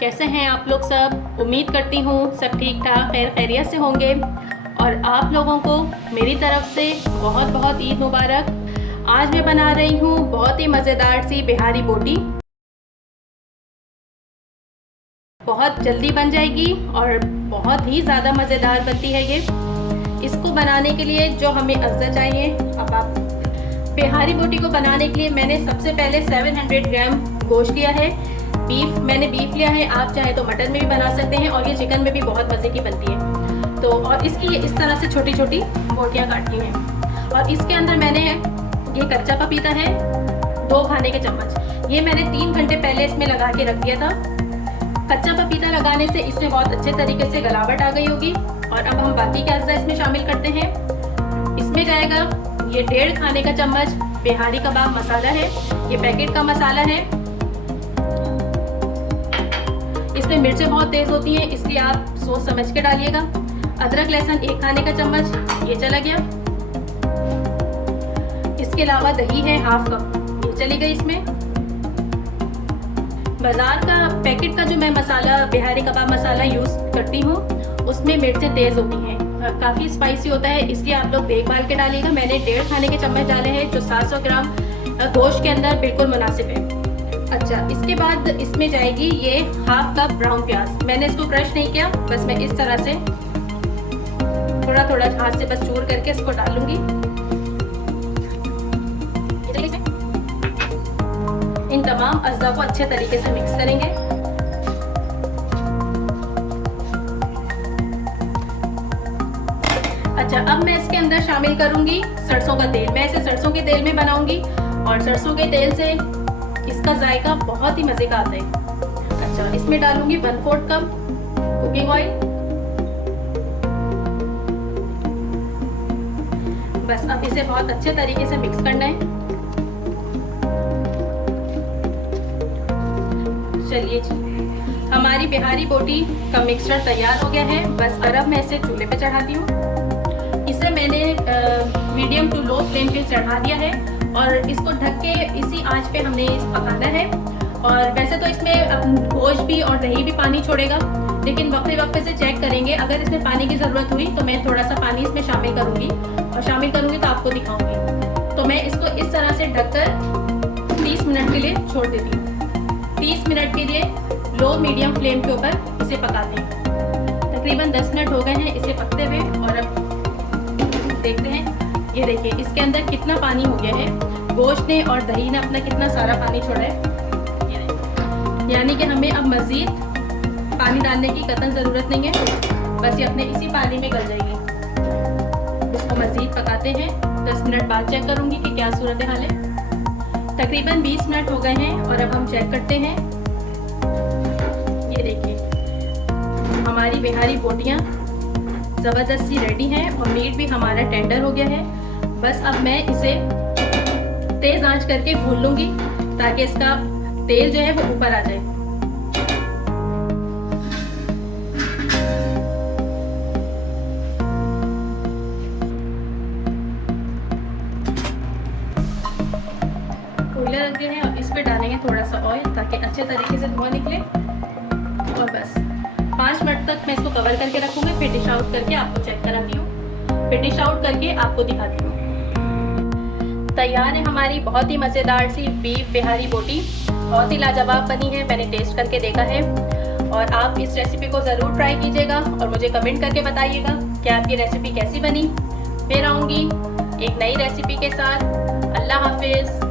कैसे हैं आप लोग सब। उम्मीद करती हूँ सब ठीक ठाक खैर खैरियत से होंगे और आप लोगों को मेरी तरफ से बहुत बहुत ईद मुबारक। आज मैं बना रही हूँ बहुत ही मज़ेदार सी बिहारी बोटी। बहुत जल्दी बन जाएगी और बहुत ही ज़्यादा मज़ेदार बनती है ये। इसको बनाने के लिए जो हमें अज्जा चाहिए, अब आप बिहारी बोटी को बनाने के लिए मैंने सबसे पहले 700 ग्राम गोश्त लिया है। मैंने बीफ लिया है, आप चाहे तो मटन में भी बना सकते हैं और ये चिकन में भी बहुत मज़े की बनती है। तो और इसकी इस तरह से छोटी छोटी बोटियाँ काटनी हैं। और इसके अंदर मैंने ये कच्चा पपीता है 2 खाने के चम्मच, ये मैंने 3 घंटे पहले इसमें लगा के रख दिया था। कच्चा पपीता लगाने से इसमें बहुत अच्छे तरीके से गलावट आ गई होगी। और अब हम बाकी के अज्जा इसमें शामिल करते हैं। इसमें जाएगा ये 1.5 खाने का चम्मच बिहारी कबाब मसाला है, ये पैकेट का मसाला है। इसमें मिर्चें बहुत तेज़ होती हैं, इसलिए आप सोच समझ के डालिएगा। अदरक लहसुन 1 खाने का चम्मच, ये चला गया। इसके अलावा दही है 1/2 कप, ये चली गई इसमें। बाज़ार का पैकेट का जो मैं मसाला बिहारी कबाब मसाला यूज़ करती हूँ उसमें मिर्चें तेज़ होती हैं, काफ़ी स्पाइसी होता है, इसलिए आप लोग देखभाल के डालिएगा। मैंने 1.5 खाने के चम्मच डाले हैं जो 700 ग्राम गोश्त के अंदर बिल्कुल मुनासिब है। अच्छा, इसके बाद इसमें जाएगी ये 1/2 कप ब्राउन प्याज। मैंने इसको क्रश नहीं किया, बस मैं इस तरह से थोड़ा थोड़ा हाथ से बस चूर करके इसको डालूंगी। इन तमाम अज्जा को अच्छे तरीके से मिक्स करेंगे। अच्छा, अब मैं इसके अंदर शामिल करूंगी सरसों का तेल। मैं इसे सरसों के तेल में बनाऊंगी और सरसों के तेल से इसका जायका बहुत ही मज़े का आता है। अच्छा, इसमें डालूंगी 1/4 कप कुकिंग ऑयल। बस अब इसे बहुत अच्छे तरीके से मिक्स करना है। चलिए जी, हमारी बिहारी बोटी का मिक्सचर तैयार हो गया है। बस अब मैं इसे चूल्हे पे चढ़ाती हूँ। इसे मैंने मीडियम टू लो फ्लेम पे चढ़ा दिया है और इसको ढक के इसी आंच पे हमने पकाना है। और वैसे तो इसमें गोश्त भी और दही भी पानी छोड़ेगा, लेकिन वक्फे वक्फे से चेक करेंगे। अगर इसमें पानी की ज़रूरत हुई तो मैं थोड़ा सा पानी इसमें शामिल करूँगी और शामिल करूँगी तो आपको दिखाऊँगी। तो मैं इसको इस तरह से ढककर 30 मिनट के लिए छोड़ देती हूँ। 30 मिनट के लिए लो मीडियम फ्लेम के ऊपर इसे पकाते हैं। तकरीबन 10 मिनट हो गए हैं इसे पकते हुए। और अब देखते हैं, ये देखिए इसके अंदर कितना पानी हो गया है। गोश्त ने और दही ने अपना कितना सारा पानी छोड़ा है, ये देखिए। यानी कि हमें अब मज़ीद पानी डालने की कतई ज़रूरत नहीं है, बस ये अपने इसी पानी में गल जाएगी। इसको मज़ीद पकाते हैं। 10 मिनट बाद चेक करूँगी कि क्या सूरत हाल है। तकरीबन 20 मिनट हो गए हैं और अब हम चेक करते हैं। ये देखिए हमारी बिहारी बोटियाँ ज़बरदस्त सी रेडी हैं और मीट भी हमारा टेंडर हो गया है। बस अब मैं इसे तेज़ आंच करके भून लूँगी ताकि इसका तेल जो है वो ऊपर आ जाए। कोयला रख दिया है, अब इस पे डालेंगे थोड़ा सा ऑयल ताकि अच्छे तरीके से धुआं निकले। और बस 5 मिनट तक मैं इसको कवर करके रखूँगी, फिर डिश आउट करके आपको चेक कराती हूँ। फिर डिश आउट करके आपको दिखाती हूँ। तैयार है हमारी बहुत ही मज़ेदार सी बीफ बिहारी बोटी। बहुत ही लाजवाब बनी है, मैंने टेस्ट करके देखा है। और आप इस रेसिपी को ज़रूर ट्राई कीजिएगा और मुझे कमेंट करके बताइएगा कि आपकी रेसिपी कैसी बनी। फिर आऊँगी एक नई रेसिपी के साथ। अल्लाह हाफिज़।